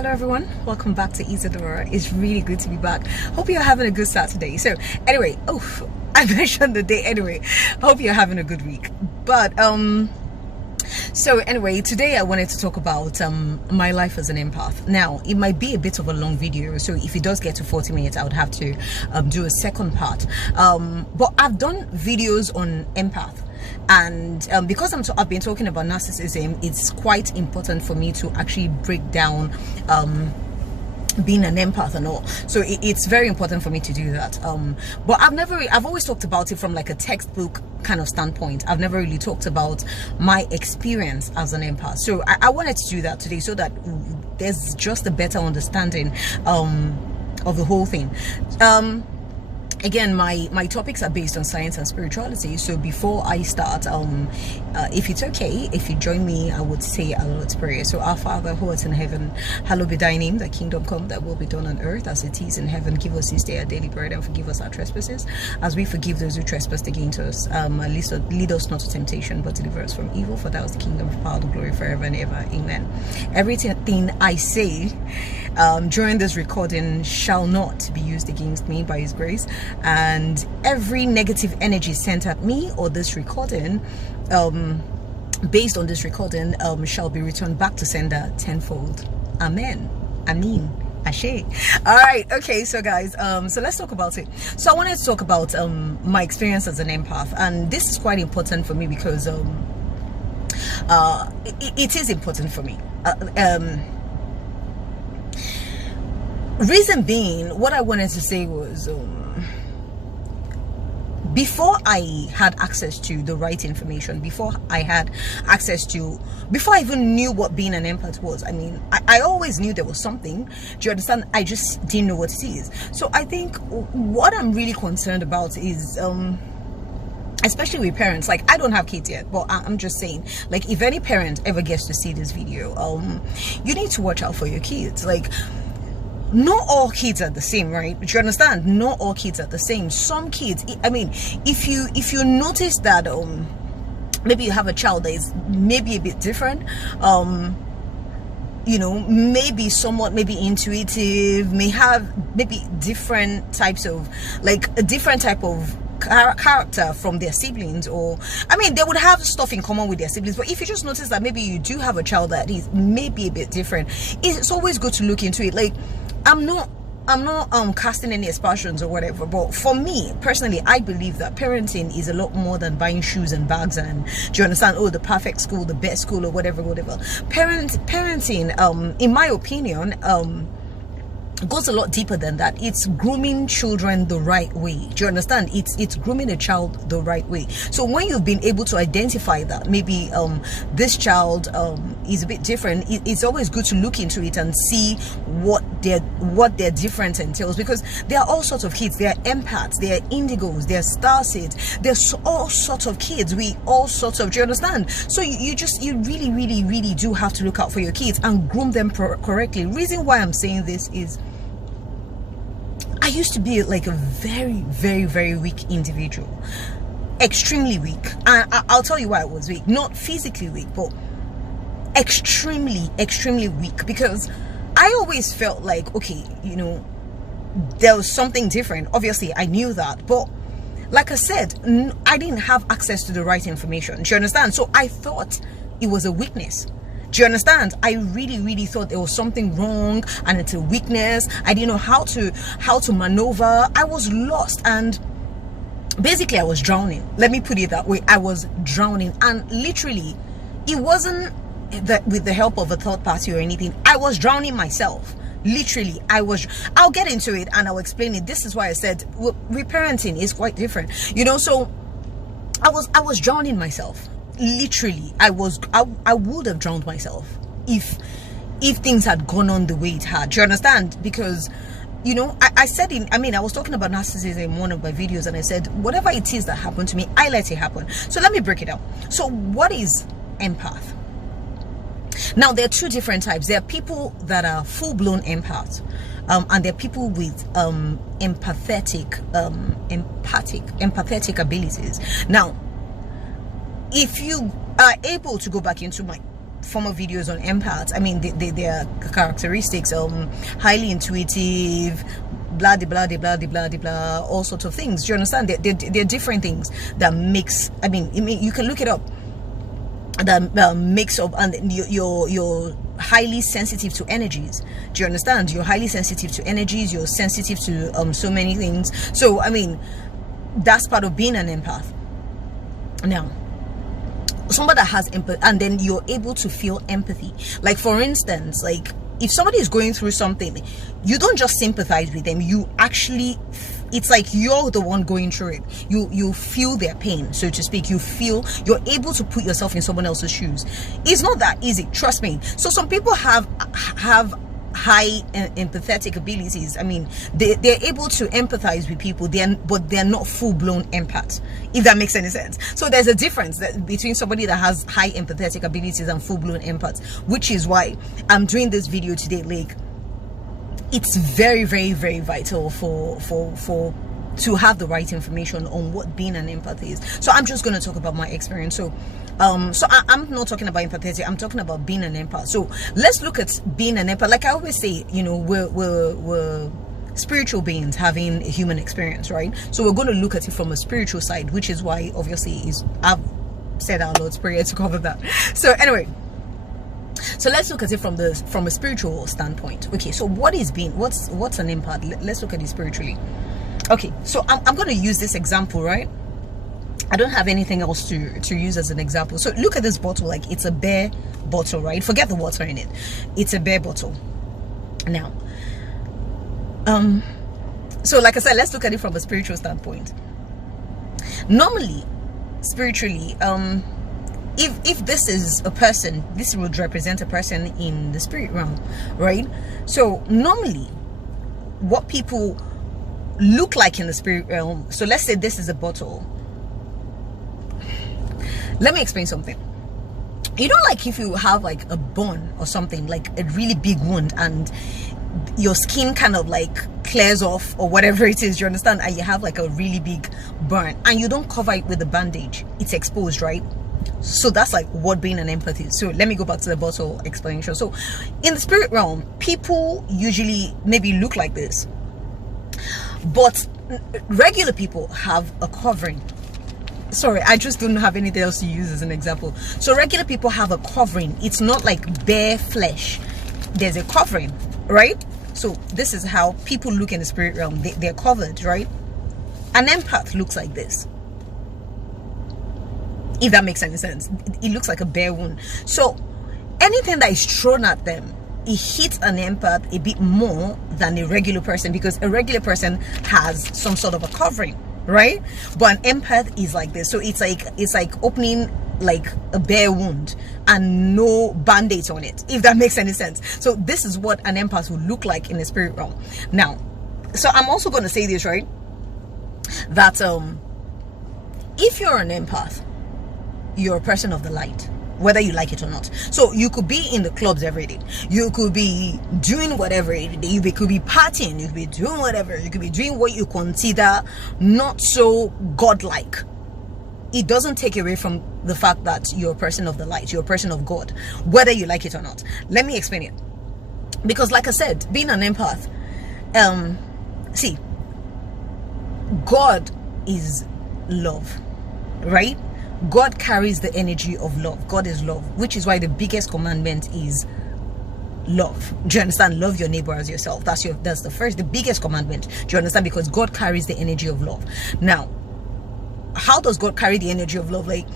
Hello everyone, welcome back to Isadora. It's really good to be back. Hope you're having a good Saturday. So anyway, I mentioned the day anyway. Hope you're having a good week. But so anyway, today I wanted to talk about my life as an empath. Now it might be a bit of a long video, so if it does get to 40 minutes I would have to do a second part. But I've done videos on empath. And because I've been talking about narcissism, it's quite important for me to actually break down being an empath and all. So it's very important for me to do that. But I've always talked about it from like a textbook kind of standpoint. I've never really talked about my experience as an empath. So I wanted to do that today so that there's just a better understanding of the whole thing. Again, my topics are based on science and spirituality. So before I start, if it's okay, if you join me, I would say a Lord's Prayer. So, Our Father who art in heaven, hallowed be thy name. Thy kingdom come, that will be done on earth as it is in heaven. Give us this day our daily bread, and forgive us our trespasses, as we forgive those who trespass against us. Lead us not to temptation, but deliver us from evil. For thou is the kingdom, the power, the glory, forever and ever. Amen. Everything I say during this recording shall not be used against me by His grace. And every negative energy sent at me or this recording, based on this recording, shall be returned back to sender tenfold. Amen. Amen. Ashe. All right. Okay. So guys, so let's talk about it. So I wanted to talk about my experience as an empath, and this is quite important for me because it is important for me. Reason being, what I wanted to say was, before I had access to the right information, before I even knew what being an empath was, I mean, I always knew there was something. Do you understand? I just didn't know what it is. So I think what I'm really concerned about is, especially with parents, like I don't have kids yet, but I'm just saying, like, if any parent ever gets to see this video, you need to watch out for your kids. Like, not all kids are the same, right? Do you understand? Not all kids are the same. Some kids, I mean, if you notice that maybe you have a child that is maybe a bit different, you know, maybe somewhat maybe intuitive, may have maybe different types of, like a different type of character from their siblings, or I mean they would have stuff in common with their siblings, but if you just notice that maybe you do have a child that is maybe a bit different, it's always good to look into it. Like, I'm not casting any aspersions or whatever, but for me personally, I believe that parenting is a lot more than buying shoes and bags and, do you understand, oh, the perfect school, the best school, or whatever. Parenting, in my opinion, goes a lot deeper than that. It's grooming children the right way. Do you understand? It's grooming a child the right way. So when you've been able to identify that maybe this child is a bit different, it's always good to look into it and see what their difference entails, because there are all sorts of kids. There are empaths, there are indigos, there are starseeds, there's all sorts of kids. Do you understand? So you really do have to look out for your kids and groom them correctly. Reason why I'm saying this is, I used to be like a very weak individual, extremely weak, and I'll tell you why I was weak. Not physically weak, but extremely weak, because I always felt like, okay, you know, there was something different. Obviously I knew that, but like I said, I didn't have access to the right information. Do you understand? So I thought it was a weakness. Do you understand? I really thought there was something wrong and it's a weakness. I didn't know how to maneuver. I was lost, and basically I was drowning. Let me put it that way. I was drowning, and literally it wasn't that with the help of a third party or anything. I was drowning myself. Literally, I'll get into it and I'll explain it. This is why I said reparenting is quite different, you know. So I was drowning myself. Literally, I would have drowned myself if things had gone on the way it had. Do you understand? Because, you know, I said I was talking about narcissism in one of my videos, and I said whatever it is that happened to me, I let it happen. So let me break it down. So what is empath? Now, there are two different types. There are people that are full-blown empaths, and there are people with empathic abilities. Now, if you are able to go back into former videos on empaths. I mean, their characteristics, highly intuitive, blah de blah de blah de blah de blah, all sorts of things. Do you understand? They're different things that makes. I mean, you can look it up. The mix of, and you're highly sensitive to energies. Do you understand? You're highly sensitive to energies. You're sensitive to so many things. So I mean, that's part of being an empath. Now, somebody that has empathy, and then you're able to feel empathy. Like, for instance, like if somebody is going through something, you don't just sympathize with them, you actually, it's like you're the one going through it. You feel their pain, so to speak. You're able to put yourself in someone else's shoes. It's not that easy, trust me. So some people have high empathetic abilities. I mean, they're able to empathize with people, but they're not full-blown empaths, if that makes any sense. So there's a difference between somebody that has high empathetic abilities and full-blown empaths, which is why I'm doing this video today. Like, it's very, very, very vital for to have the right information on what being an empath is. So I'm just going to talk about my experience. So I'm not talking about empathetic, I'm talking about being an empath. So let's look at being an empath. Like I always say, you know, we're spiritual beings having a human experience, right? So we're going to look at it from a spiritual side, which is why obviously I've said our Lord's Prayer to cover that. So anyway, so let's look at it from a spiritual standpoint. Okay, so what's an empath? Let's look at it spiritually. Okay, so I'm going to use this example, right? I don't have anything else to use as an example. So look at this bottle. Like, it's a bear bottle, right? Forget the water in it. It's a bear bottle. Now, so like I said, let's look at it from a spiritual standpoint. Normally, spiritually, if this is a person, this would represent a person in the spirit realm, right? So normally, what people look like in the spirit realm, so let's say this is a bottle. Let me explain something. You know, like if you have like a burn or something, like a really big wound, and your skin kind of like clears off or whatever it is, you understand, and you have like a really big burn and you don't cover it with a bandage, it's exposed, right? So that's like what being an empath is. So let me go back to the bottle explanation. So in the spirit realm, people usually maybe look like this, but regular people have a covering. Sorry, I just don't have anything else to use as an example. So regular people have a covering. It's not like bare flesh. There's a covering, right? So this is how people look in the spirit realm. They're covered, right? An empath looks like this, if that makes any sense. It looks like a bare wound. So anything that is thrown at them, it hits an empath a bit more than a regular person, because a regular person has some sort of a covering, right? But an empath is like this. So it's like opening like a bare wound and no band-aid on it, if that makes any sense. So this is what an empath would look like in the spirit realm. Now, so I'm also going to say this, right, that if you're an empath, you're a person of the light, whether you like it or not. So you could be in the clubs every day, you could be doing whatever, you could be partying, you could be doing whatever, you could be doing what you consider not so godlike. It doesn't take away from the fact that you're a person of the light, you're a person of God, whether you like it or not. Let me explain it. Because like I said, being an empath, see, God is love, right? God carries the energy of love. God is love, which is why the biggest commandment is love. Do you understand? Love your neighbor as yourself. That's the biggest commandment. Do you understand? Because God carries the energy of love. Now, how does God carry the energy of love? Like,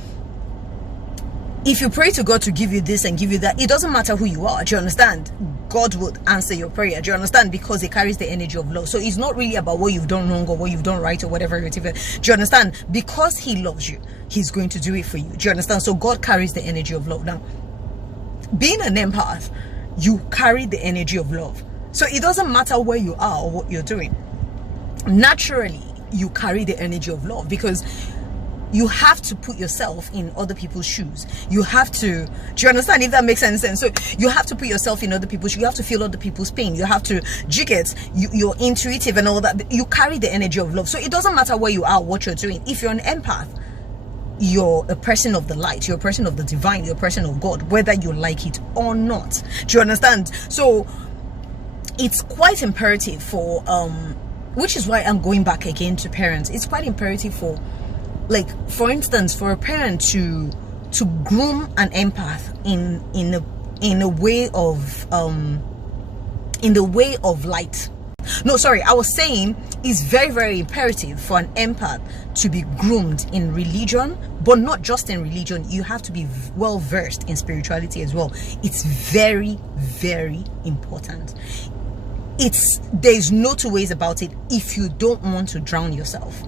if you pray to God to give you this and give you that, it doesn't matter who you are. Do you understand? God would answer your prayer. Do you understand? Because He carries the energy of love. So it's not really about what you've done wrong or what you've done right or whatever. Do you understand? Because He loves you, He's going to do it for you. Do you understand? So God carries the energy of love. Now, being an empath, you carry the energy of love. So it doesn't matter where you are or what you're doing. Naturally, you carry the energy of love, because you have to put yourself in other people's shoes. You have to, do you understand, if that makes any sense? So you have to put yourself in other people's shoes. You have to feel other people's pain. You have to jig it. You're intuitive and all that. You carry the energy of love. So it doesn't matter where you are, what you're doing. If you're an empath, you're a person of the light, you're a person of the divine, you're a person of God, whether you like it or not. Do you understand? So it's quite imperative for which is why I'm going back again to parents. It's quite imperative for, like, for instance, for a parent to groom an empath in a way of in the way of light. No, sorry, I was saying it's very, very imperative for an empath to be groomed in religion, but not just in religion. You have to be well versed in spirituality as well. It's very, very important. There's no two ways about it if you don't want to drown yourself.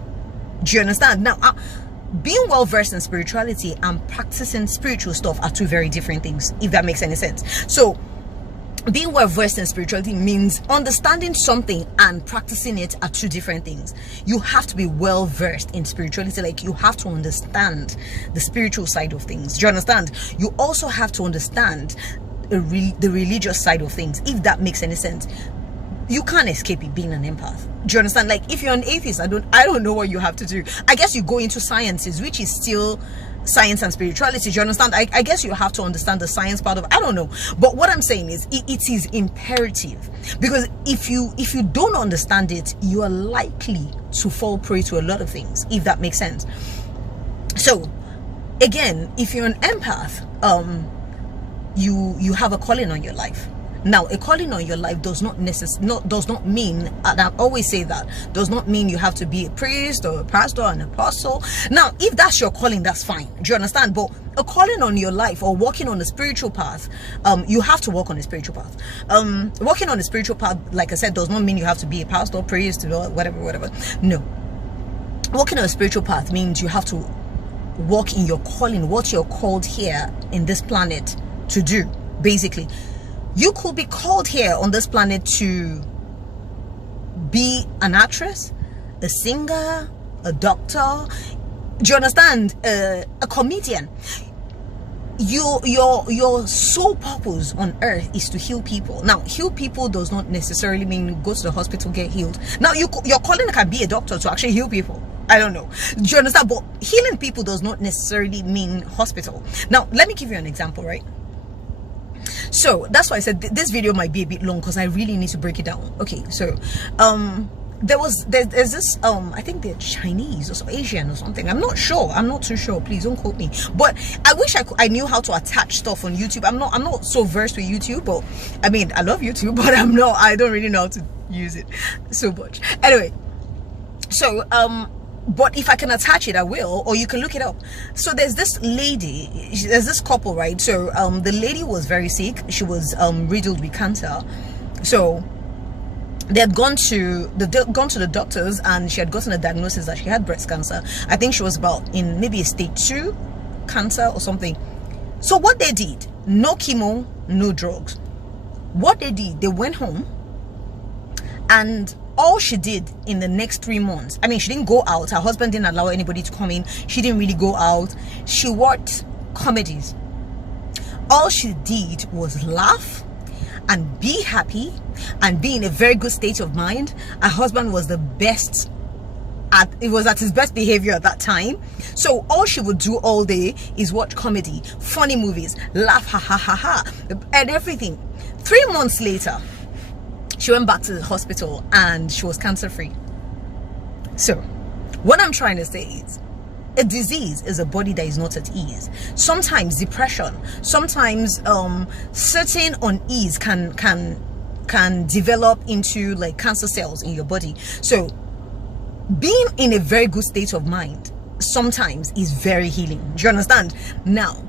Do you understand? Now, being well versed in spirituality and practicing spiritual stuff are two very different things, if that makes any sense. So being well versed in spirituality means understanding something and practicing it are two different things. You have to be well versed in spirituality, like you have to understand the spiritual side of things. Do you understand? You also have to understand the religious side of things, if that makes any sense. You can't escape it being an empath. Do you understand? Like, if you're an atheist, I don't know what you have to do. I guess you go into sciences, which is still science and spirituality. Do you understand? I guess you have to understand the science part of it. I don't know. But what I'm saying is it is imperative, because if you don't understand it, you are likely to fall prey to a lot of things, if that makes sense. So again, if you're an empath, you have a calling on your life. Now, a calling on your life does not mean, and I always say that, does not mean you have to be a priest or a pastor or an apostle. Now, if that's your calling, that's fine. Do you understand? But a calling on your life or walking on a spiritual path, you have to walk on a spiritual path. Walking on a spiritual path, like I said, does not mean you have to be a pastor, priest, whatever. No. Walking on a spiritual path means you have to walk in your calling, what you're called here in this planet to do, basically. You could be called here on this planet to be an actress, a singer, a doctor. Do you understand? A comedian. Your sole purpose on earth is to heal people. Now, heal people does not necessarily mean go to the hospital, get healed. Now, your calling can be a doctor to actually heal people. I don't know. Do you understand? But healing people does not necessarily mean hospital. Now, let me give you an example, right? So that's why I said this video might be a bit long, because I really need to break it down. Okay, so there's this I think they're Chinese or Asian or something. I'm not too sure, please don't quote me, but I wish I knew how to attach stuff on YouTube. I'm not so versed with YouTube, but I mean, I love YouTube, but I don't really know how to use it so much. Anyway, so but if I can attach it, I will, or you can look it up. So there's this couple, right? So the lady was very sick. She was riddled with cancer. So they had gone to the doctors, and she had gotten a diagnosis that she had breast cancer. I think she was about in maybe a stage 2 cancer or something. So what they did, no chemo, no drugs. What they did, they went home, and all she did in the next 3 months, I mean, she didn't go out. Her husband didn't allow anybody to come in. She didn't really go out. She watched comedies. All she did was laugh and be happy and be in a very good state of mind. Her husband was the best at his best behavior at that time. So all she would do all day is watch comedy, funny movies, laugh, ha ha ha ha, and everything. 3 months later, she went back to the hospital and she was cancer free. So what I'm trying to say is, a disease is a body that is not at ease. Sometimes depression, sometimes certain unease can develop into like cancer cells in your body. So being in a very good state of mind sometimes is very healing. Do you understand? Now,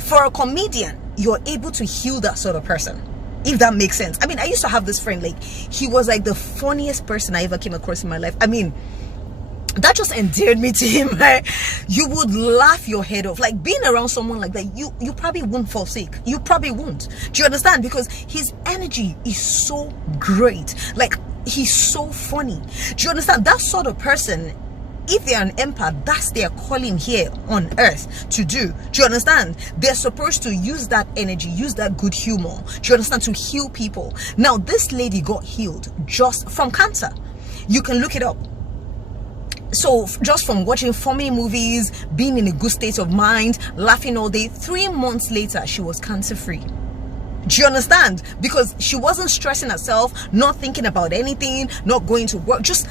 for a comedian, you're able to heal that sort of person, if that makes sense. I mean, I used to have this friend, like, he was like the funniest person I ever came across in my life. I mean, that just endeared me to him. Right? You would laugh your head off. Like, being around someone like that, you probably wouldn't fall sick. You probably won't. Do you understand? Because his energy is so great. Like, he's so funny. Do you understand? That sort of person, if they're an empath, that's their calling here on earth to do. Do you understand? They're supposed to use that energy, use that good humor, do you understand, to heal people. Now, this lady got healed just from cancer. You can look it up. So just from watching funny movies, being in a good state of mind, laughing all day, 3 months later she was cancer free. Do you understand? Because she wasn't stressing herself, not thinking about anything, not going to work, just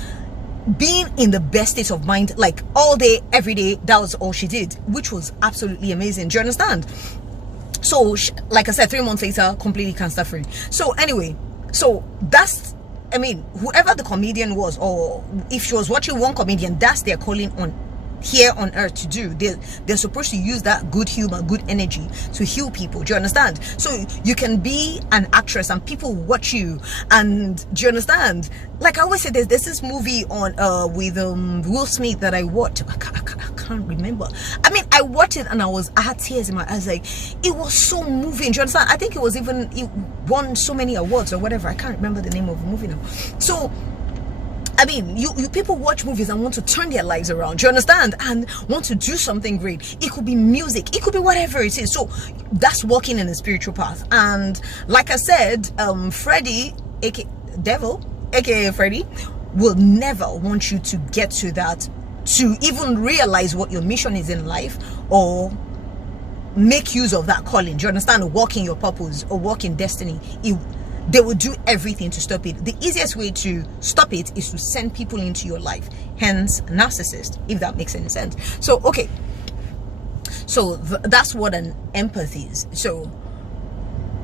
being in the best state of mind, like all day, every day. That was all she did, which was absolutely amazing. Do you understand? So like I said, 3 months later, completely cancer free. So anyway, so that's, I mean, whoever the comedian was, or if she was watching one comedian, that's their calling on here on earth to do. They're supposed to use that good humor, good energy to heal people. Do you understand? So you can be an actress and people watch you, and do you understand? Like I always say, there's this movie on with Will Smith that I watched. I can't remember. I mean, I watched it and I had tears in my eyes. Like, it was so moving. Do you understand? I think it won so many awards or whatever. I can't remember the name of the movie now. So I mean, you people watch movies and want to turn their lives around, do you understand? And want to do something great. It could be music, it could be whatever it is. So that's walking in a spiritual path. And like I said, Freddie, aka Devil, aka Freddie, will never want you to get to that, to even realize what your mission is in life, or make use of that calling. Do you understand? Or walk in your purpose, or walk in destiny. They will do everything to stop it. The easiest way to stop it is to send people into your life, hence narcissist, if that makes any sense. So okay, so that's what an empath is. So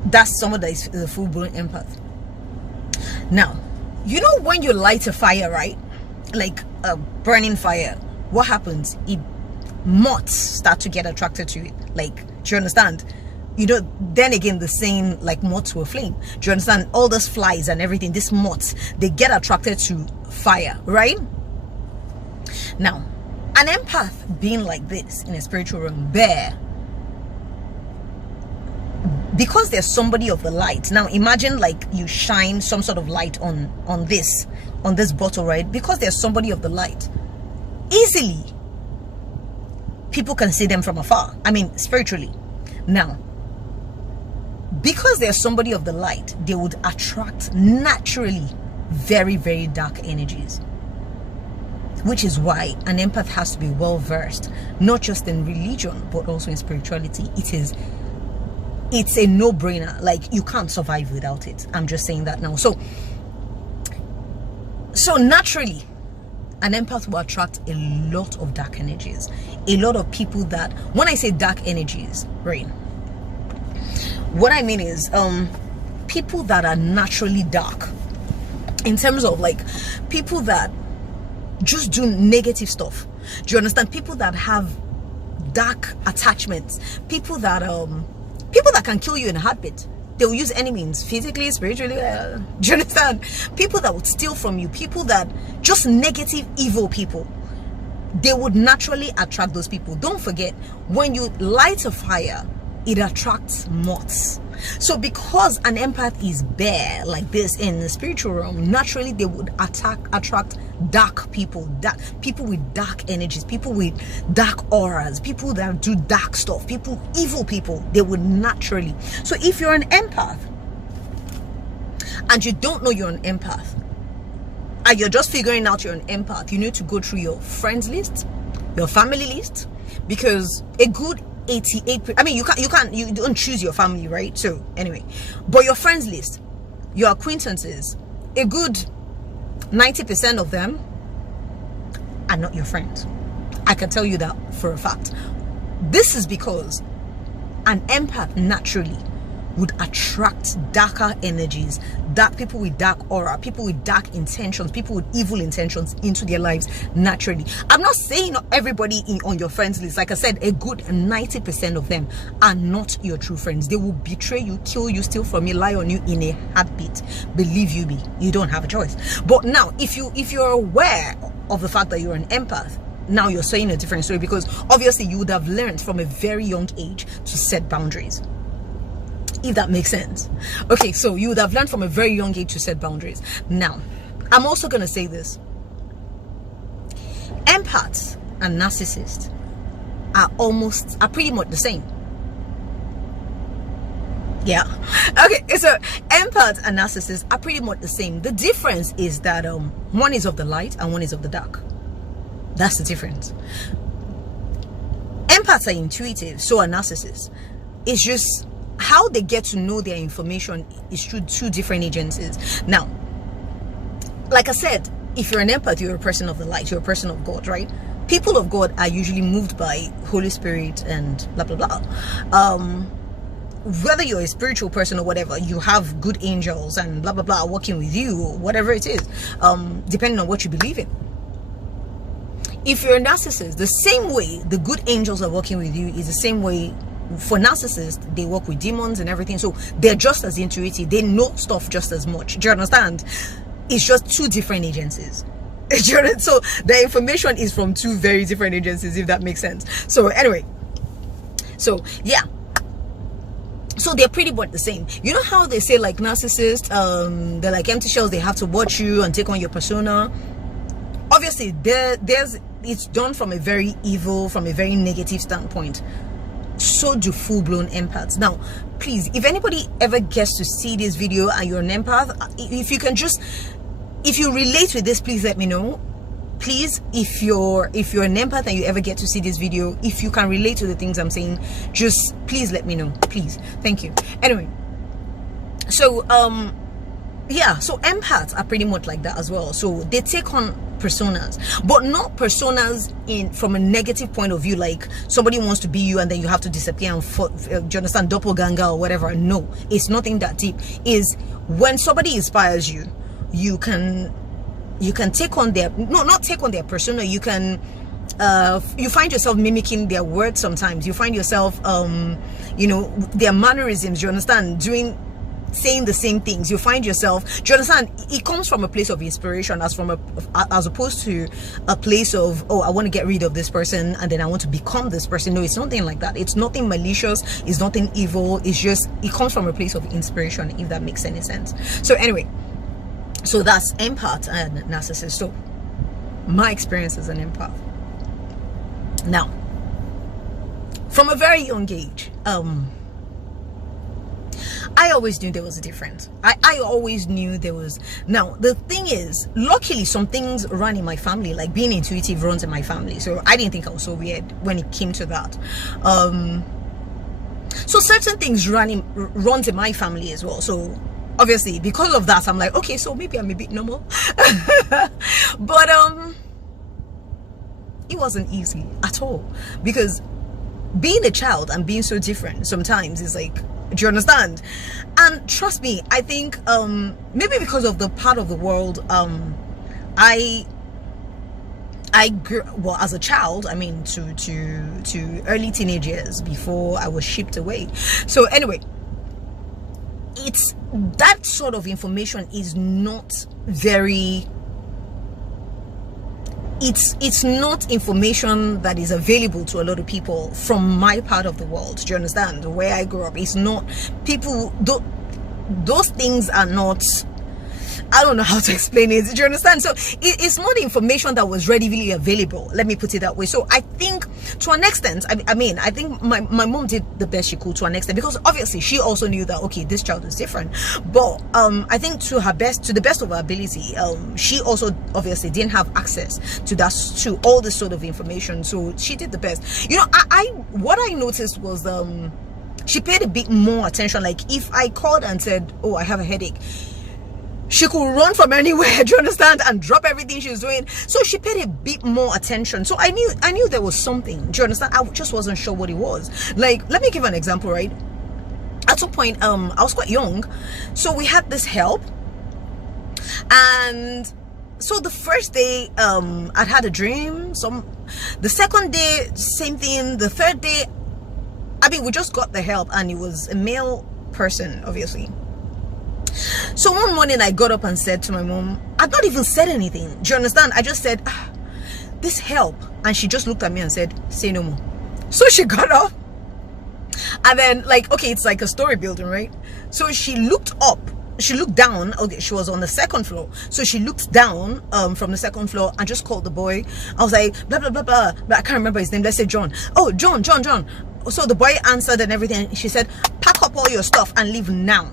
that's someone that is a full-blown empath. Now, you know when you light a fire, right? Like a burning fire, what happens? Moths start to get attracted to it. Like, do you understand? You know, then again, the saying, like moths to a flame. Do you understand? All those flies and everything, these moths, they get attracted to fire, right? Now, an empath being like this in a spiritual realm, because there's somebody of the light. Now imagine like you shine some sort of light on this bottle, right? Because there's somebody of the light, easily people can see them from afar. I mean, spiritually. Now, because there's somebody of the light, they would attract naturally very, very dark energies, which is why an empath has to be well versed, not just in religion but also in spirituality. It's a no-brainer. Like, you can't survive without it. I'm just saying that now. So naturally an empath will attract a lot of dark energies, a lot of people that, when I say dark energies, right, what I mean is people that are naturally dark, in terms of like people that just do negative stuff. Do you understand? People that have dark attachments, people that can kill you in a heartbeat. They will use any means, physically, spiritually. Do you understand? People that would steal from you, people that just negative, evil people. They would naturally attract those people. Don't forget, when you light a fire, it attracts moths. So because an empath is bare like this in the spiritual realm, naturally they would attract dark people with dark energies, people with dark auras, people that do dark stuff, evil people. They would naturally. So if you're an empath and you don't know you're an empath, and you're just figuring out you're an empath, you need to go through your friends list, your family list, because a good 88, I mean, you don't choose your family, right? So anyway, but your friends list, your acquaintances, a good 90% of them are not your friends. I can tell you that for a fact. This is because an empath naturally would attract darker energies, dark people with dark aura, people with dark intentions, people with evil intentions into their lives naturally. I'm not saying everybody on your friends list. Like I said, a good 90% of them are not your true friends. They will betray you, kill you, steal from you, lie on you in a heartbeat. Believe you me, you don't have a choice. But now, if you're aware of the fact that you're an empath, now you're saying a different story, because obviously you would have learned from a very young age to set boundaries, if that makes sense. Okay, so you would have learned from a very young age to set boundaries. Now, I'm also going to say this. Empaths and narcissists are pretty much the same. Yeah. Okay, so empaths and narcissists are pretty much the same. The difference is that one is of the light and one is of the dark. That's the difference. Empaths are intuitive, so are narcissists. It's just how they get to know their information is through two different agencies. Now, like I said, if you're an empath, you're a person of the light, you're a person of God, right? People of God are usually moved by Holy Spirit and blah blah blah. Whether you're a spiritual person or whatever, you have good angels and blah blah blah working with you, or whatever it is, depending on what you believe in. If you're a narcissist, the same way the good angels are working with you is the same way for narcissists. They work with demons and everything, so they're just as intuitive. They know stuff just as much. Do you understand? It's just two different agencies. So the information is from two very different agencies, if that makes sense. So anyway, so yeah, so they're pretty much the same. You know how they say like narcissists, they're like empty shells, they have to watch you and take on your persona. Obviously it's done from a very evil, from a very negative standpoint. So do full-blown empaths. Now please, if anybody ever gets to see this video and you're an empath, if you relate with this, please let me know. Please, if you're an empath and you ever get to see this video, if you can relate to the things I'm saying, just please let me know, please. Thank you. Anyway, so yeah, so empaths are pretty much like that as well. So they take on personas, but not personas from a negative point of view, like somebody wants to be you and then you have to disappear and do you understand, doppelganger or whatever. No, it's nothing that deep. Is when somebody inspires you, you can take on their, not take on their persona, you can you find yourself mimicking their words. Sometimes you find yourself you know, their mannerisms, you understand, saying the same things. You find yourself, do you understand, it comes from a place of inspiration as opposed to a place of, oh, I want to get rid of this person and then I want to become this person. No, it's nothing like that. It's nothing malicious, it's nothing evil. It's just, it comes from a place of inspiration, if that makes any sense. So anyway, so that's empath and narcissist. So my experience as an empath. Now, from a very young age, I always knew there was a difference. I always knew there was. Now, the thing is, luckily, some things run in my family, like being intuitive runs in my family. So I didn't think I was so weird when it came to that. So certain things runs in my family as well. So obviously, because of that, I'm like, okay, so maybe I'm a bit normal. But it wasn't easy at all, because being a child and being so different sometimes is like, do you understand? And trust me, I think maybe because of the part of the world I grew, well, as a child, I mean to early teenage years before I was shipped away. So anyway, it's that sort of information is not very, it's not information that is available to a lot of people from my part of the world. Do you understand? Where I grew up, it's not, people, those things are not, I don't know how to explain it. Do you understand? So it's not information that was readily available. Let me put it that way. So I think to an extent, I mean, I think my mom did the best she could to an extent, because obviously she also knew that, okay, this child is different. But I think to the best of her ability, she also obviously didn't have access to all this sort of information. So she did the best. You know, what I noticed was she paid a bit more attention. Like if I called and said, oh, I have a headache, she could run from anywhere, do you understand, and drop everything she was doing. So she paid a bit more attention. So I knew there was something, do you understand? I just wasn't sure what it was. Like, let me give an example, right? At some point, I was quite young, so we had this help, and so the first day, I'd had a dream. The second day, same thing. The third day, I mean, we just got the help, and it was a male person, obviously. So one morning I got up and said to my mom, I'd not even said anything, do you understand? I just said, this help, and she just looked at me and said, say no more. So she got up, and then, like, okay, it's like a story building, right? So she looked up, she looked down. Okay, she was on the second floor, so she looked down from the second floor and just called the boy. I was like, blah blah blah blah, but I can't remember his name. Let's say John. Oh, John. So the boy answered and everything. She said, pack up all your stuff and leave now.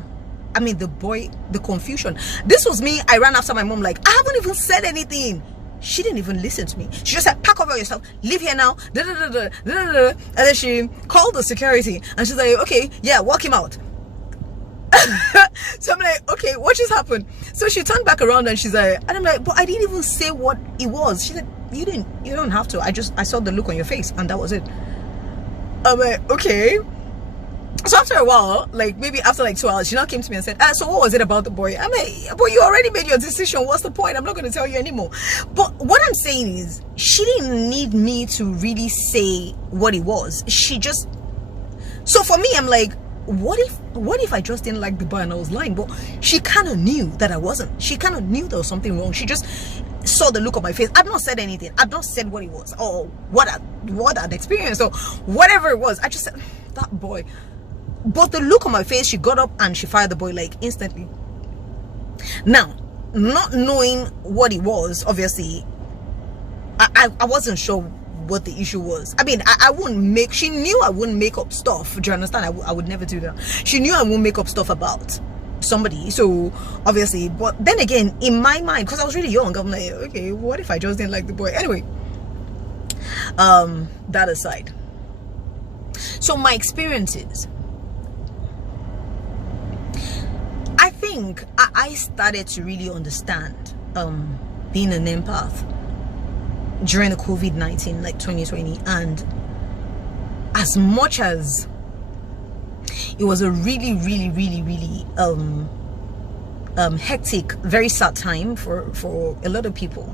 I mean, the boy, the confusion. This was me. I ran after my mom like, I haven't even said anything. She didn't even listen to me. She just said, pack up all your stuff, leave here now. And then she called the security and she's like, okay, yeah, walk him out. So I'm like, okay, what just happened? So she turned back around and she's like, and I'm like, but I didn't even say what it was. She's like, you don't have to. I saw the look on your face and that was it. I'm like, okay. So after a while, like maybe after like 2 hours, she now came to me and said, so what was it about the boy? I'm like, but you already made your decision. What's the point? I'm not going to tell you anymore. But what I'm saying is, she didn't need me to really say what it was. She just, so for me, I'm like, what if I just didn't like the boy and I was lying? But she kind of knew that I wasn't. She kind of knew there was something wrong. She just saw the look on my face. I've not said anything. I've not said what it was or what I'd experienced or whatever it was. I just said, that boy. But the look on my face, she got up and she fired the boy like instantly. Now, not knowing what it was, obviously, I wasn't sure what the issue was. I mean, I wouldn't make, she knew I wouldn't make up stuff. Do you understand? I would never do that. She knew I wouldn't make up stuff about somebody. So obviously, but then again, in my mind, because I was really young, I'm like, okay, what if I just didn't like the boy? Anyway, that aside. So my experiences, I think I started to really understand being an empath during the COVID-19, like 2020. And as much as it was a really hectic, very sad time for a lot of people,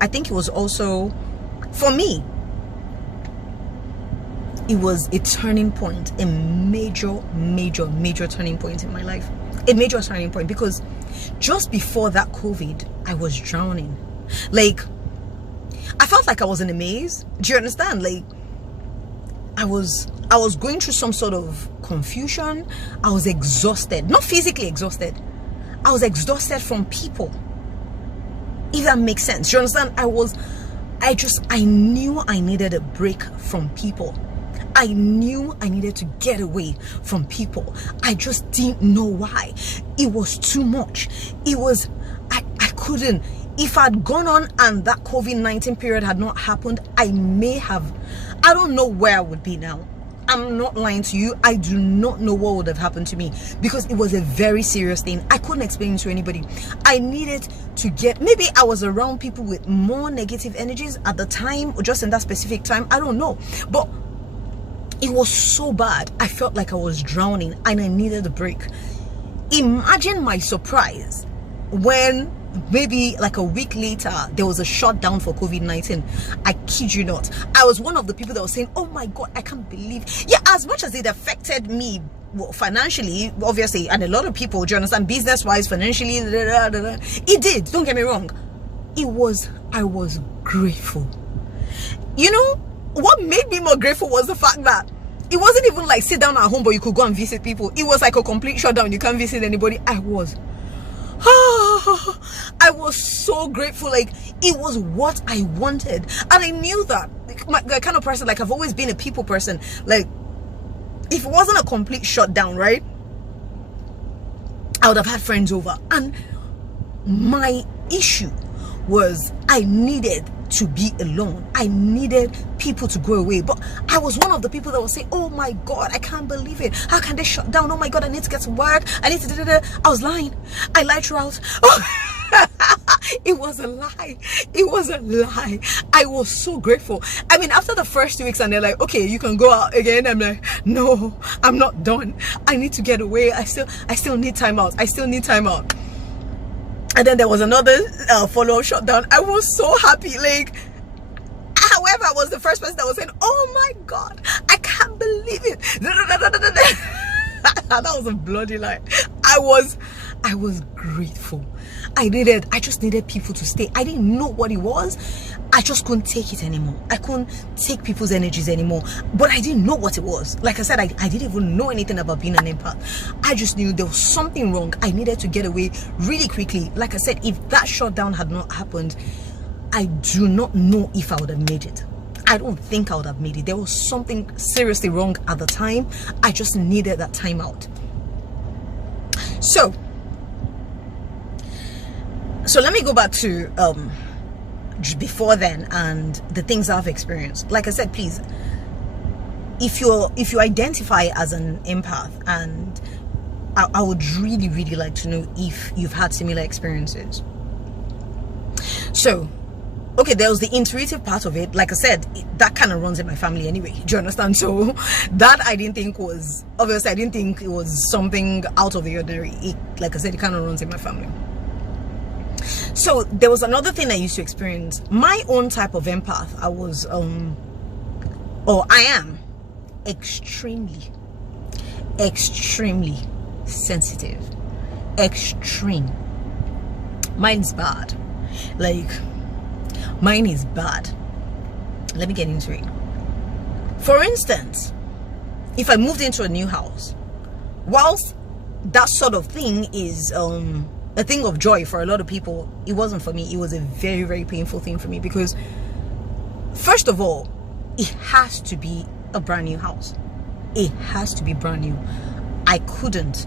I think it was also, for me, it was a turning point, a major turning point in my life. A major turning point, because just before that COVID, I was drowning. Like, I felt like I was in a maze. Do you understand? Like, I was going through some sort of confusion. I was exhausted. Not physically exhausted. I was exhausted from people. If that makes sense. Do you understand? I knew I needed a break from people. I knew I needed to get away from people. I just didn't know why. It was too much. It was, I couldn't. If I'd gone on and that COVID-19 period had not happened, I don't know where I would be now. I'm not lying to you. I do not know what would have happened to me, because it was a very serious thing. I couldn't explain it to anybody. I needed to maybe I was around people with more negative energies at the time, or just in that specific time. I don't know. But it was so bad. I felt like I was drowning and I needed a break. Imagine my surprise when maybe like a week later there was a shutdown for COVID-19. I kid you not. I was one of the people that was saying, oh my God, I can't believe. Yeah, as much as it affected me financially, obviously, and a lot of people, do you understand, business-wise, financially, it did. Don't get me wrong. I was grateful. You know, what made me more grateful was the fact that it wasn't even like sit down at home but you could go and visit people. It was like a complete shutdown. You can't visit anybody. I was so grateful. Like, it was what I wanted, and I knew that, like, the kind of person, like, I've always been a people person. Like, if it wasn't a complete shutdown, right, I would have had friends over. And my issue was I needed to be alone. I needed people to go away. But I was one of the people that would say, oh my God, I can't believe it. How can they shut down? Oh my God, I need to get to work. I need to I was lying. I lied throughout. It was a lie. It was a lie. I was so grateful. I mean, after the first 2 weeks and they're like, okay, you can go out again, I'm like, no, I'm not done. I need to get away. I still need time out. I still need time out. And then there was another follow-up shutdown. I was so happy. Like, however, I was the first person that was saying, oh my God, I can't believe it. That was a bloody lie. I was grateful. I just needed people to stay. I didn't know what it was. I just couldn't take it anymore. I couldn't take people's energies anymore. But I didn't know what it was. Like I said, I didn't even know anything about being an empath. I just knew there was something wrong. I needed to get away really quickly. Like I said, if that shutdown had not happened, I do not know if I would have made it. I don't think I would have made it. There was something seriously wrong at the time. I just needed that time out. So So let me go back to before then and the things I've experienced. Like I said, please, if you identify as an empath, and I would really like to know if you've had similar experiences. So okay, there was the intuitive part of it. Like I said, that kind of runs in my family anyway. Do you understand? So that I didn't think was, obviously I didn't think it was something out of the ordinary. Like I said, it kind of runs in my family. So there was another thing I used to experience. My own type of empath, I was I am extremely sensitive. Extreme. Mine's bad. Like, mine is bad. Let me get into it. For instance, if I moved into a new house, whilst that sort of thing is a thing of joy for a lot of people, it wasn't for me. It was a very painful thing for me, because first of all, it has to be a brand new house. It has to be brand new. I couldn't,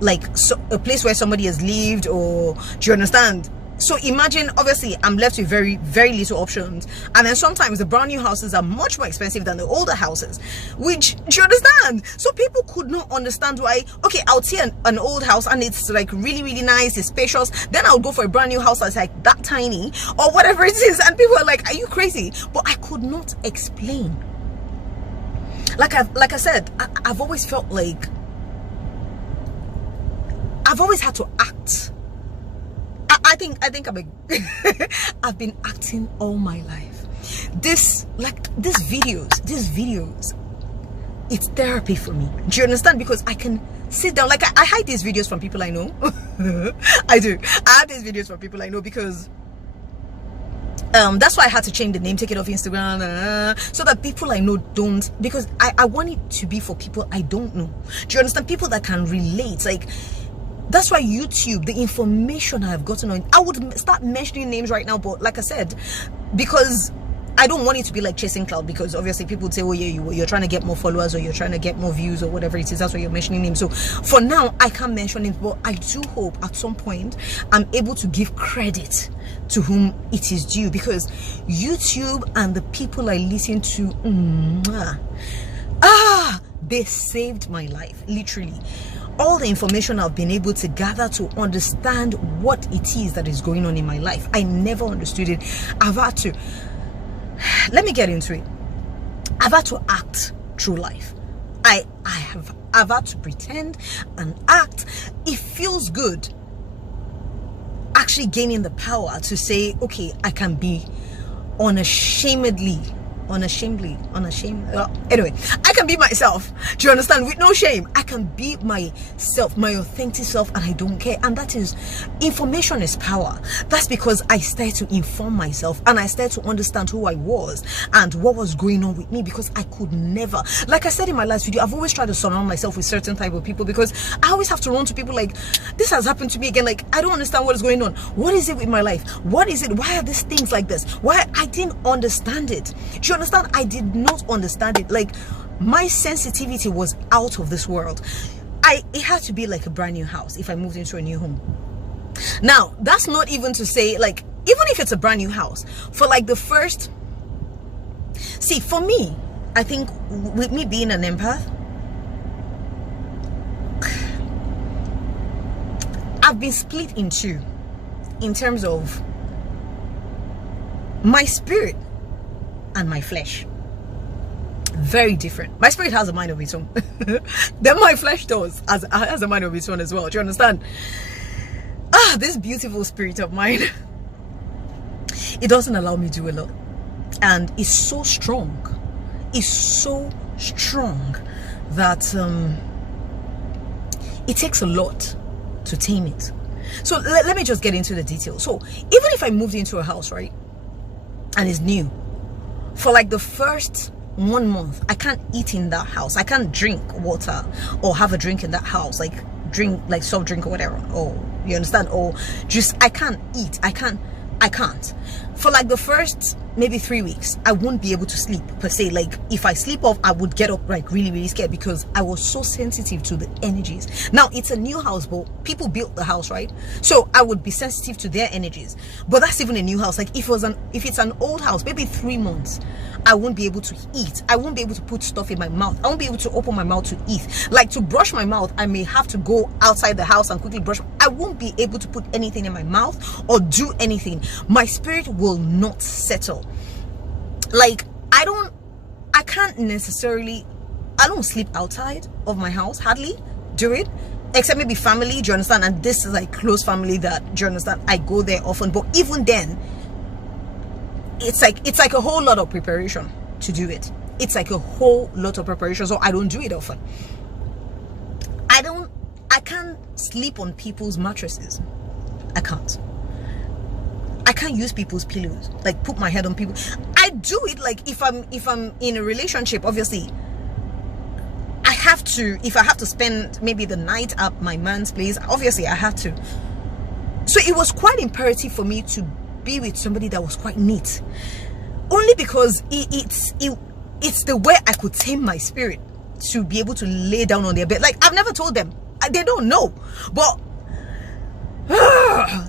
like, a place where somebody has lived, or, do you understand? So imagine, obviously I'm left with very little options, and then sometimes the brand new houses are much more expensive than the older houses, which, do you understand? So people could not understand why. Okay, I'll see an old house and it's like really nice, it's spacious, then I'll go for a brand new house that's like that tiny or whatever it is, and people are like, are you crazy? But I could not explain. Like I said, I've always felt like I've always had to act. I think I've been acting all my life. These videos, it's therapy for me. Do you understand? Because I can sit down, like I hide these videos from people I know. I do. I hide these videos from people I know, because that's why I had to change the name, take it off Instagram, so that people I know don't, because I want it to be for people I don't know. Do you understand? People that can relate. Like, that's why YouTube, the information I've gotten on, I would start mentioning names right now, but like I said, because I don't want it to be like chasing cloud, because obviously people would say, oh yeah, you're trying to get more followers, or you're trying to get more views, or whatever it is. That's why you're mentioning names. So for now, I can't mention names, but I do hope at some point I'm able to give credit to whom it is due, because YouTube and the people I listen to, they saved my life, literally. All the information I've been able to gather to understand what it is that is going on in my life, I never understood it. I've had to, let me get into it. I've had to act through life. I've had to pretend and act. It feels good actually gaining the power to say, okay, I can be unashamedly, anyway, I can be myself. Do you understand? With no shame. I can be myself, my authentic self, and I don't care. And that is, information is power. That's because I started to inform myself, and I started to understand who I was and what was going on with me, because I could never, like I said in my last video, I've always tried to surround myself with certain type of people, because I always have to run to people like, this has happened to me again, like, I don't understand what is going on. What is it with my life? What is it? Why are these things like this? Why? I didn't understand it. Do you understand? I did not understand it. Like, my sensitivity was out of this world. It had to be like a brand new house if I moved into a new home. Now, that's not even to say, like, even if it's a brand new house, for like the first, see, for me, I think with me being an empath, I've been split in two in terms of my spirit and my flesh. Very different. My spirit has a mind of its own. Then my flesh has a mind of its own as well. Do you understand? This beautiful spirit of mine, it doesn't allow me to do a lot, and it's so strong. It's so strong that it takes a lot to tame it. So let me just get into the details. So even if I moved into a house, right, and it's new, for like the first 1 month, I can't eat in that house. I can't drink water or have a drink in that house, like drink, like soft drink or whatever, or you understand, or just, I can't eat. I can't for like the first maybe 3 weeks, I won't be able to sleep per se. Like if I sleep off, I would get up like really, really scared because I was so sensitive to the energies. Now it's a new house, but people built the house, right? So I would be sensitive to their energies. But that's even a new house. Like if it's an old house, maybe 3 months, I won't be able to eat. I won't be able to put stuff in my mouth. I won't be able to open my mouth to eat. Like to brush my mouth, I may have to go outside the house and quickly brush. I won't be able to put anything in my mouth or do anything. My spirit will not settle. Like I don't sleep outside of my house, hardly do it, except maybe family, do you understand? And this is like close family that, do you understand, I go there often. But even then, it's like a whole lot of preparation to do it. It's like a whole lot of preparation, so I don't do it often. I can't sleep on people's mattresses. I can't use people's pillows, like put my head on people. I do it like if I'm in a relationship, obviously if I have to spend maybe the night at my man's place, obviously I have to. So it was quite imperative for me to be with somebody that was quite neat, only because it's the way I could tame my spirit to be able to lay down on their bed. Like I've never told them, they don't know, but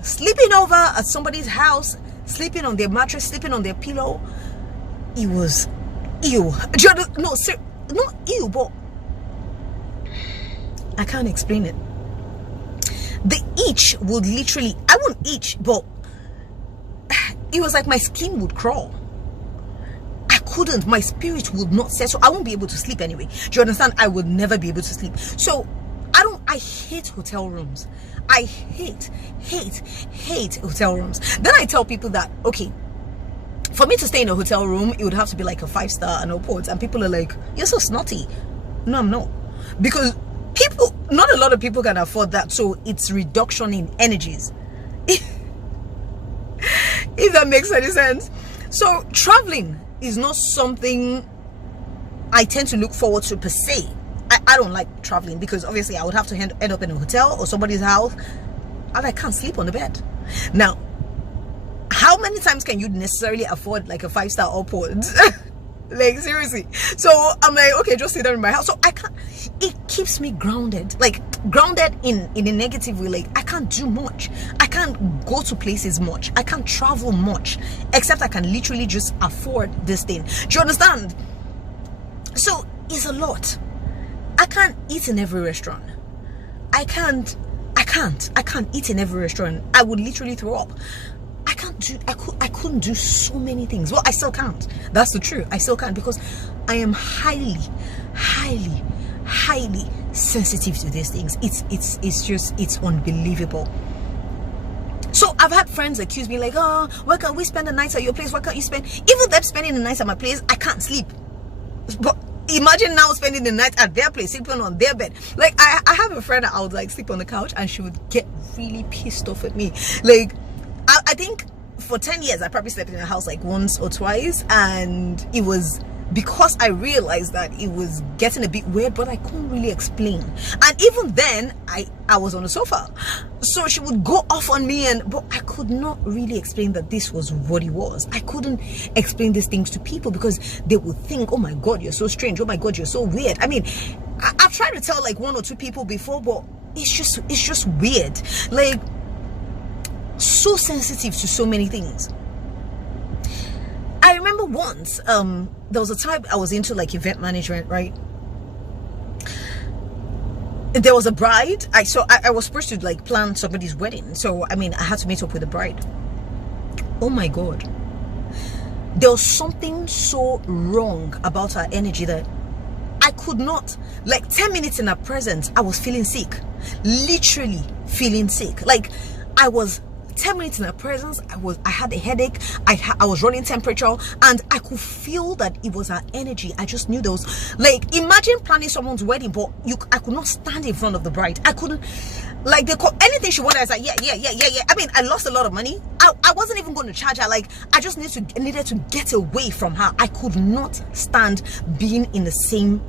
sleeping over at somebody's house, sleeping on their mattress, sleeping on their pillow, it was ew. No, not ew, but I can't explain it. The itch would literally, I won't itch, but it was like my skin would crawl. I couldn't, my spirit would not settle. I won't be able to sleep anyway. Do you understand? I would never be able to sleep. So I hate hotel rooms. I hate hotel rooms. Then I tell people that, okay, for me to stay in a hotel room, it would have to be like a 5-star and upwards. And people are like, you're so snotty. No, I'm not. Because not a lot of people can afford that. So it's reduction in energies. If that makes any sense. So traveling is not something I tend to look forward to per se. I don't like traveling because obviously I would have to end up in a hotel or somebody's house and I can't sleep on the bed. Now, how many times can you necessarily afford like a 5-star upwards? Like seriously. So I'm like, okay, just sit down in my house. So I can't, it keeps me grounded, like grounded in a negative way. Like I can't do much. I can't go to places much. I can't travel much, except I can literally just afford this thing. Do you understand? So it's a lot. I can't eat in every restaurant. I can't eat in every restaurant. I would literally throw up. I couldn't do so many things. Well, I still can't. That's the truth. I still can't because I am highly sensitive to these things. It's unbelievable. So I've had friends accuse me like, oh, why can't we spend the night at your place? Why can't you spend? Even them spending the night at my place, I can't sleep. But imagine now spending the night at their place, sleeping on their bed. Like I have a friend that I would like sleep on the couch and she would get really pissed off at me. Like I think for 10 years I probably slept in a house like once or twice, and it was because I realized that it was getting a bit weird, but I couldn't really explain. And even then I was on the sofa, so she would go off on me, but I could not really explain that this was what it was. I couldn't explain these things to people because they would think, oh my god, you're so strange, oh my god, you're so weird. I mean, I've tried to tell like 1 or 2 people before, but it's just weird. Like so sensitive to so many things. I remember once there was a time I was into like event management, right? There was a bride. I was supposed to like plan somebody's wedding, so I mean I had to meet up with the bride. Oh my god, there was something so wrong about her energy that I could not, like 10 minutes in her presence I was feeling sick, literally feeling sick. Like I was 10 minutes in her presence, I had a headache, I was running temperature, and I could feel that it was her energy. I just knew there was, like, imagine planning someone's wedding, but I could not stand in front of the bride. I couldn't, like, anything she wanted, I was like, yeah. I mean, I lost a lot of money. I wasn't even going to charge her. Like, I just needed to get away from her. I could not stand being in the same,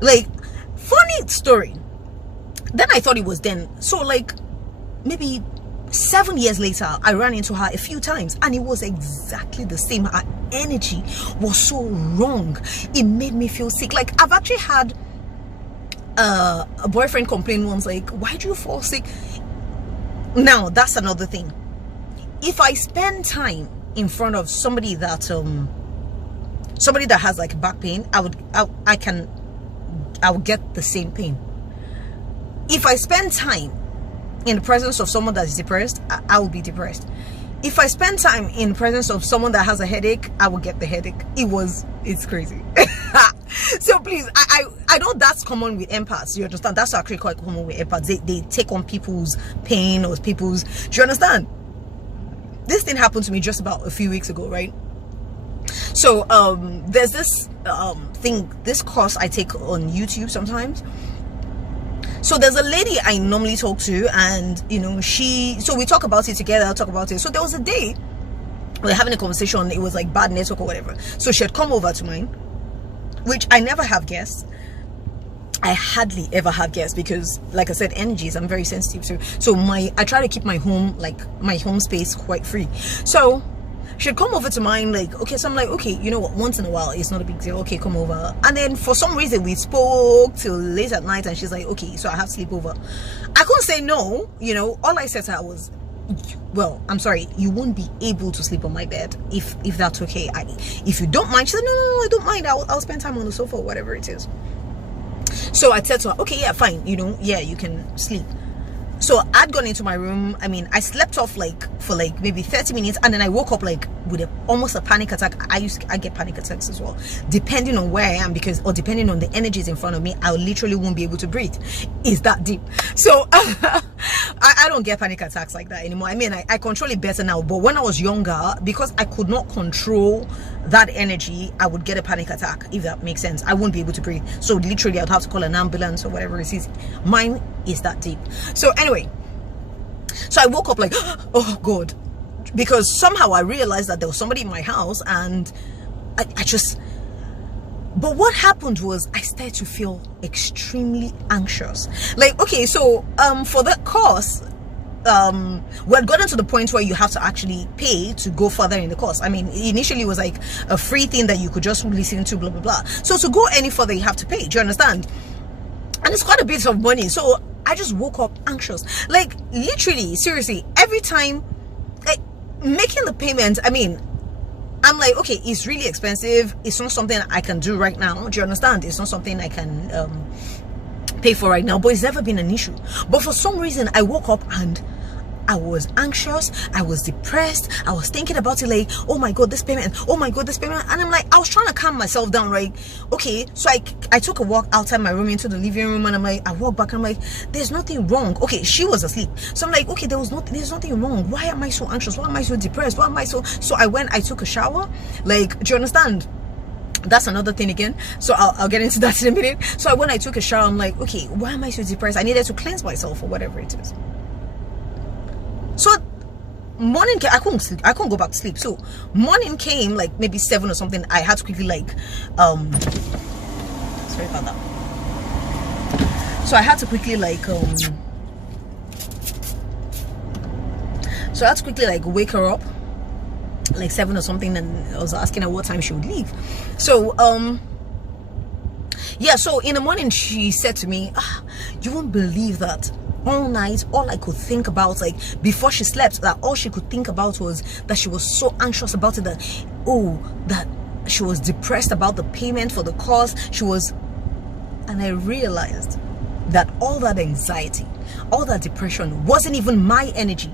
like, funny story. Then I thought it was then. So, like, maybe 7 years later, I ran into her a few times and it was exactly the same. Her energy was so wrong. It made me feel sick. Like, I've actually had a boyfriend complain once, like, why do you fall sick? Now, that's another thing. If I spend time in front of somebody that has like back pain, I would get the same pain. If I spend time in the presence of someone that is depressed, I will be depressed. If I spend time in the presence of someone that has a headache, I will get the headache. It's crazy. So please, I know that's common with empaths. You understand? That's actually quite common with empaths. They take on people's pain or people's. Do you understand? This thing happened to me just about a few weeks ago, right? So there's this this course I take on YouTube sometimes. So there's a lady I normally talk to, and you know, so we talk about it together. I'll talk about it. So there was a day we were having a conversation. It was like bad network or whatever. So she had come over to mine, which I never have guests. I hardly ever have guests because, like I said, energies I'm very sensitive to. So I try to keep my home, like my home space, quite free. So she'd come over to mine, like, okay, so I'm like, okay, you know what, once in a while it's not a big deal, okay, come over. And then for some reason we spoke till late at night, and she's like, okay, so I have sleepover. I couldn't say no, you know. All I said to her was, well, I'm sorry, you won't be able to sleep on my bed if that's okay. If you don't mind. She said, no, I don't mind. I'll spend time on the sofa or whatever it is. So I said to her, okay, yeah, fine, you know, yeah, you can sleep. So I'd gone into my room. I mean, I slept off for maybe 30 minutes, and then I woke up like with almost a panic attack. I get panic attacks as well, depending on where I am, or depending on the energies in front of me, I literally won't be able to breathe. It's that deep. So I don't get panic attacks like that anymore. I mean, I control it better now, but when I was younger, because I could not control that energy, I would get a panic attack, if that makes sense. I wouldn't be able to breathe. So literally I'd have to call an ambulance or whatever it is. Mine is that deep. So anyway, so I woke up like, oh God, because somehow I realized that there was somebody in my house, and but what happened was I started to feel extremely anxious. Like, okay, so for that course, we had gotten to the point where you have to actually pay to go further in the course. I mean, initially it was like a free thing that you could just listen to, blah blah blah. So to go any further, you have to pay. Do you understand? And it's quite a bit of money. So I just woke up anxious. Like, literally, seriously, every time, like, making the payment, I mean, I'm like, okay, it's really expensive. It's not something I can do right now. Do you understand? It's not something I can pay for right now, but it's never been an issue. But for some reason, I woke up and I was anxious, I was depressed, I was thinking about it, like, oh my God, this payment, oh my God, this payment. And I'm like, I was trying to calm myself down, right? Okay, so I took a walk outside my room into the living room, and I'm like, I walked back, and I'm like, there's nothing wrong. Okay, she was asleep. So I'm like, okay, there's nothing wrong. Why am I so anxious? Why am I so depressed? Why am I so I took a shower. Like, do you understand? That's another thing again, so I'll get into that in a minute. So when I took a shower, I'm like, okay, why am I so depressed? I needed to cleanse myself or whatever it is. So morning came, I couldn't sleep, I couldn't go back to sleep. So morning came, like maybe 7 or something. I had to quickly, like, sorry about that. So I had to quickly, like, wake her up, like 7 or something, and I was asking her what time she would leave. So yeah, so in the morning she said to me, you won't believe that all night, all I could think about, like, before she slept, that all she could think about was that she was so anxious about it, that she was depressed about the payment for the course. And I realized that all that anxiety, all that depression wasn't even my energy,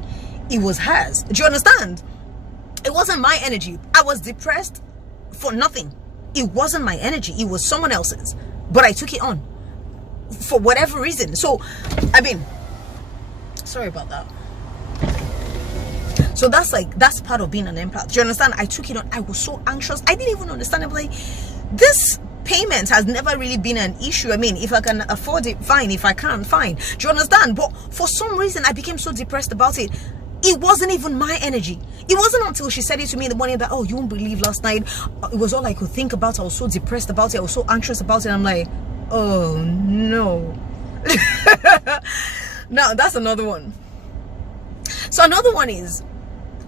it was hers. Do you understand? It wasn't my energy. I was depressed for nothing. It wasn't my energy, it was someone else's, but I took it on for whatever reason. So I mean, sorry about that. So that's part of being an empath. Do you understand? I took it on. I was so anxious, I didn't even understand. I'm like, this payment has never really been an issue. I mean, if I can afford it, fine. If I can't, fine. Do you understand? But for some reason I became so depressed about it. It wasn't even my energy. It wasn't until she said it to me in the morning that, oh, you won't believe, last night it was all I could think about. I was so depressed about it, I was so anxious about it. I'm like, oh no. Now that's another one. So another one is,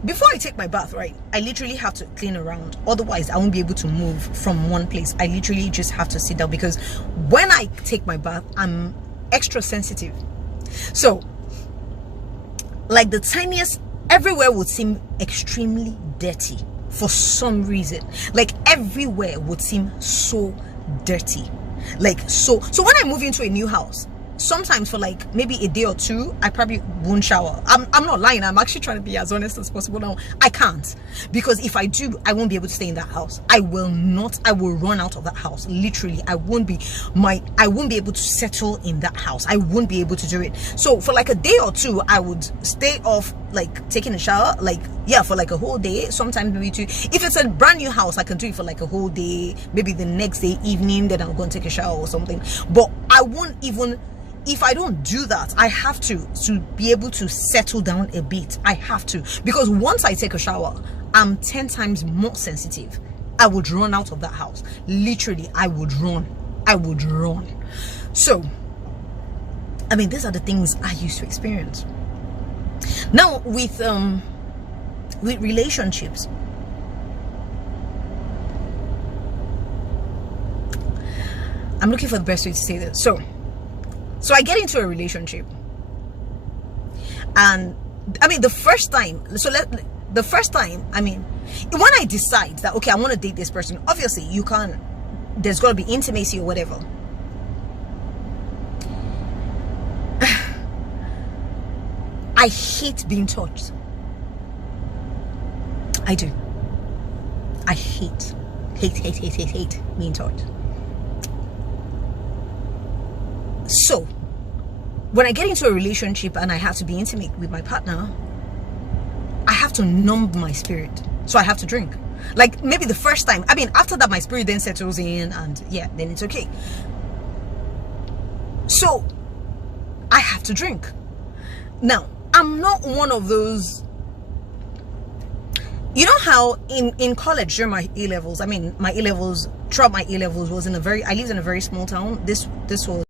before I take my bath, right, I literally have to clean around. Otherwise, I won't be able to move from one place. I literally just have to sit down, because when I take my bath, I'm extra sensitive. So, like, the tiniest, everywhere would seem extremely dirty for some reason. Like, everywhere would seem so dirty. Like, so when I move into a new house, sometimes for like maybe a day or two, I probably won't shower. I'm not lying. I'm actually trying to be as honest as possible now. I can't, because if I do, I won't be able to stay in that house. I will run out of that house. Literally, I won't be able to settle in that house. I won't be able to do it. So for like a day or two, I would stay off like taking a shower, like, yeah, for like a whole day, sometimes maybe two. If it's a brand new house, I can do it for like a whole day, maybe the next day evening, then I'll go and take a shower or something. But I won't even, if I don't do that, I have to be able to settle down a bit. I have to, because once I take a shower, I'm 10 times more sensitive. I would run out of that house. Literally, I would run. So, I mean, these are the things I used to experience. Now, with relationships, I'm looking for the best way to say this. So I get into a relationship, and I mean, the first time, I mean, when I decide that, okay, I want to date this person, obviously there's got to be intimacy or whatever. I hate being touched. I do. I hate being touched. So, when I get into a relationship and I have to be intimate with my partner, I have to numb my spirit. So I have to drink. Like, maybe the first time, I mean, after that, my spirit then settles in, and yeah, then it's okay. So, I have to drink. Now, I'm not one of those, you know how in college during my A-levels, I mean, my A-levels, throughout my A-levels was I lived in a very small town. This was